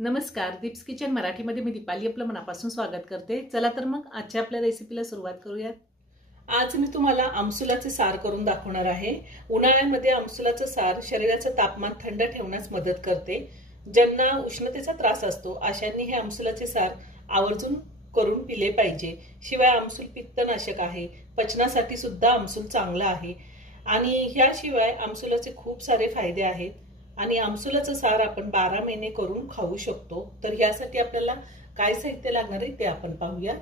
नमस्कार, दीप्स किचन मराठीमध्ये मी दीपाली आपलं मनापासून स्वागत करते। चला तर मग आजच्या आपल्या रेसिपीला सुरुवात करूयात। आज मी तुम्हाला आमसुलाचे सार करून दाखवणार आहे। उन्हाळ्यामध्ये आमसुलाचं सार शरीराचं तापमान थंड ठेवण्यास मदत करते। ज्यांना उष्णतेचा त्रास असतो अशांनी हे आमसुलाचे सार आवर्जून करून पिले पाहिजे। शिवाय आमसूल पित्तनाशक आहे, पचनासाठी सुद्धा आमसूल चांगला आहे आणि ह्याशिवाय आमसुलाचे खूप सारे फायदे आहेत आणि आमसुलाचं सार आपण 12 महिने करून खाऊ शकतो। तर यासाठी आपल्याला काय साहित्य लागणार आहे ते आपण पाहूया।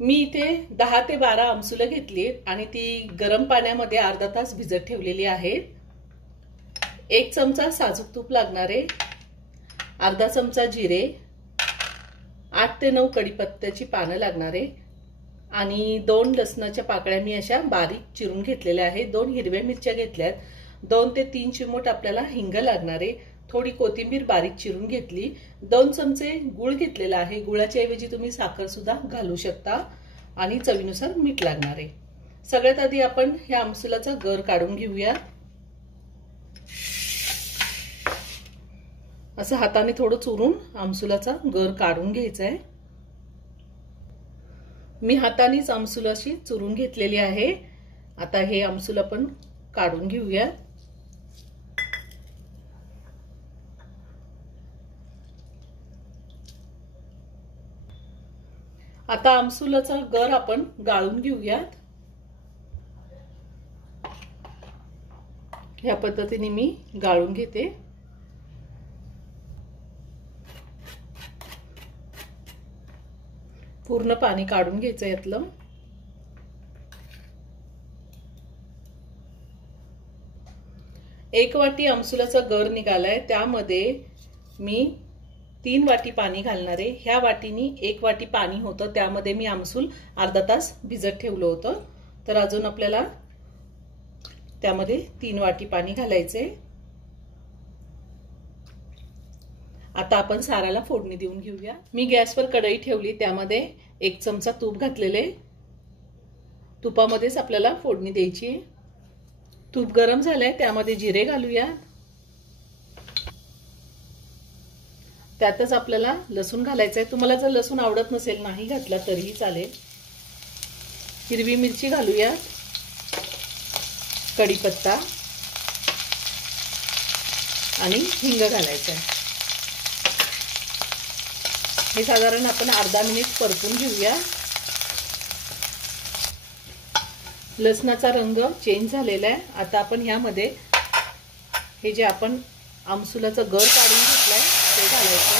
मी इथे 10 ते 12 आमसुलं घेतली आणि ती गरम पाण्यामध्ये अर्धा तास भिजत ठेवलेली आहेत। 1 चमचा साजूक तूप लागणार आहे, अर्धा चमचा जिरे, 8 ते 9 कढीपत्त्याची पानं लागणार आहे आणि 2 लसणाच्या पाकळ्या मी अशा बारीक चिरून घेतलेल्या आहेत। 2 हिरव्या मिरच्या घेतल्यात, 2 ते 3 चिमूट आपल्याला हिंग लागणार आहे, थोडी कोथिंबीर बारीक चिरून घेतली, 2 चमचे गूळ घेतलेला आहे। गुळाच्या ऐवजी तुम्ही साखर सुद्धा घालू शकता आणि चवीनुसार मीठ लागणार आहे। सगळ्यात आधी आपण ह्या आमसुलाचा गर काढून घेऊया। असं हाताने थोडं चुरून आमसुलाचा गर काढून घ्यायचा आहे। मी हातानेच आमसुल अशी चुरून घेतलेली आहे। आता हे आमसुल आपण काढून घेऊया। आता आमसुलाचा गर आपण गाळून घेऊयात। ह्या पद्धतीने मी गाळून घेते। पूर्ण पाणी काढून घ्यायचं यातलं। एक वाटी आमसुलाचा गर निघालाय, त्यामध्ये मी 3 वाटी पाणी घालणार आहे। ह्या वाटीनी 1 वाटी पाणी होतं, त्यामध्ये मी आमसूल अर्धा तास भिजत ठेवलं होतं। तर अजून आपल्याला त्यामध्ये 3 वाटी पाणी घालायचे। आता आपण साराला फोडणी देऊन घेऊया। मी गॅसवर कढई ठेवली, त्यामध्ये 1 चमचा तूप घातलेले, तुपामध्येच आपल्याला फोडणी द्यायची। तूप गरम झालंय, त्यामध्ये जिरे घालूया। त्यातच आपल्याला लसूण घालायचं आहे। तुम्हाला जर लसूण आवडत नसेल नाही घातला तरीही चालेल। हिरवी मिरची घालूया, कढीपत्ता आणि हिंग घालायचं आहे। हे साधारण आपण अर्धा मिनिट परतून घेऊया। लसणाचा रंग चेंज झालेला आहे। आता आपण ह्यामध्ये हे जे आपण आमसुलाचा गर काढून घेतलाय ते घालायचं।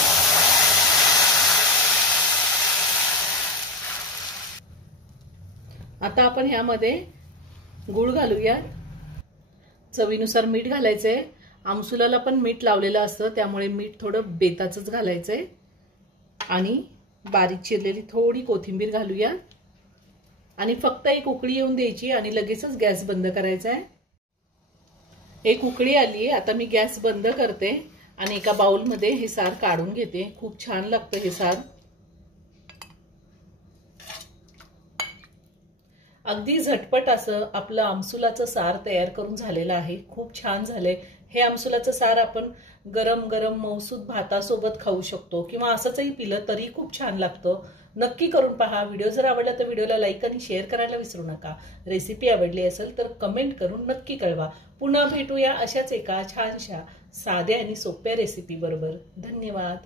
आता आपण ह्यामध्ये गूळ घालूया, चवीनुसार मीठ घालायचंय। आमसुलाला पण मीठ लावलेलं असतं, त्यामुळे मीठ थोडं बेताचंच घालायचंय आणि बारीक चिरलेली थोडी कोथिंबीर घालूया आणि फक्त एक उकळी येऊन द्यायची आणि लगेचच गॅस बंद करायचा आहे। एक उकळी आली, आता मी गॅस बंद करते आणि एका बाउलमध्ये हे सार काढून घेते। खूप छान लागतं हे सार, अगदी झटपट असं आपलं आमसुलाचं सार तयार करून झालेलं आहे। खूप छान झालंय हे आमसुलाचं सार। आपण गरम गरम मौसूद भातासोबत खाऊ शकतो किंवा असंचही पिलं तरी खूप छान लागतं। नक्की करून पहा। व्हिडिओ जर आवडला तर व्हिडिओला लाईक आणि शेअर करायला विसरू नका। रेसिपी आवडली असेल तर कमेंट करून नक्की कळवा। पुन्हा भेटूया अशाच एका छानशा साध्या आणि सोप्या रेसिपी बरोबर। धन्यवाद।